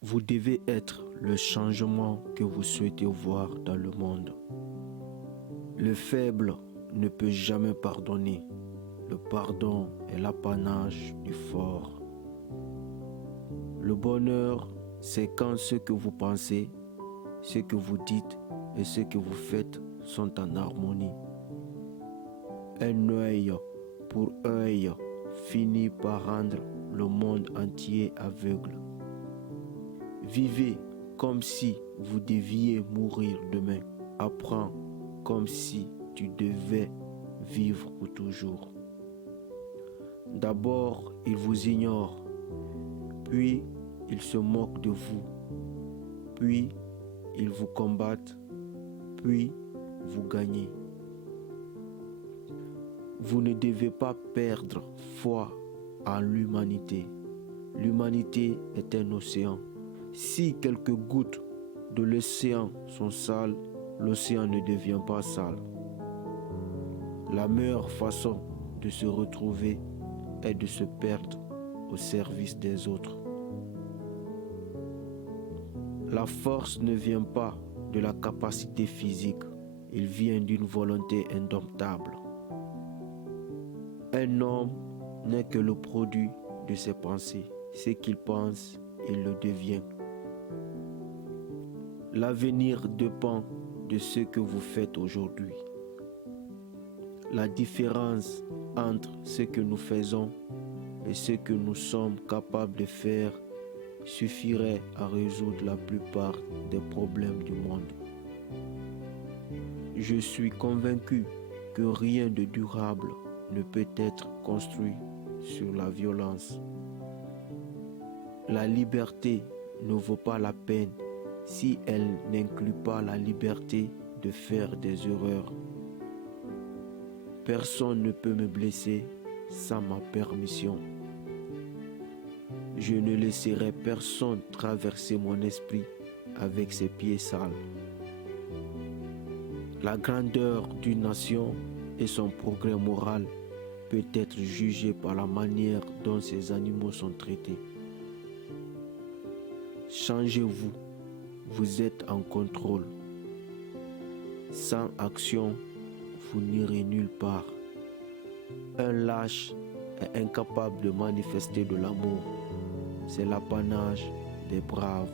Vous devez être le changement que vous souhaitez voir dans le monde. Le faible ne peut jamais pardonner. Le pardon est l'apanage du fort. Le bonheur, c'est quand ce que vous pensez, ce que vous dites et ce que vous faites sont en harmonie. Un œil pour œil finit par rendre le monde entier aveugle. Vivez comme si vous deviez mourir demain. Apprends comme si tu devais vivre pour toujours. D'abord, ils vous ignorent, puis ils se moquent de vous, puis ils vous combattent, puis vous gagnez. Vous ne devez pas perdre foi en l'humanité. L'humanité est un océan. Si quelques gouttes de l'océan sont sales, l'océan ne devient pas sale. La meilleure façon de se retrouver est de se perdre au service des autres. La force ne vient pas de la capacité physique, il vient d'une volonté indomptable. Un homme n'est que le produit de ses pensées. Ce qu'il pense, il le devient. L'avenir dépend de ce que vous faites aujourd'hui. La différence entre ce que nous faisons et ce que nous sommes capables de faire suffirait à résoudre la plupart des problèmes du monde. Je suis convaincu que rien de durable ne peut être construit sur la violence. La liberté ne vaut pas la peine si elle n'inclut pas la liberté de faire des erreurs. Personne ne peut me blesser sans ma permission. Je ne laisserai personne traverser mon esprit avec ses pieds sales. La grandeur d'une nation et son progrès moral peut être jugé par la manière dont ces animaux sont traités. Changez-vous, vous êtes en contrôle. Sans action, vous n'irez nulle part. Un lâche est incapable de manifester de l'amour. C'est l'apanage des braves.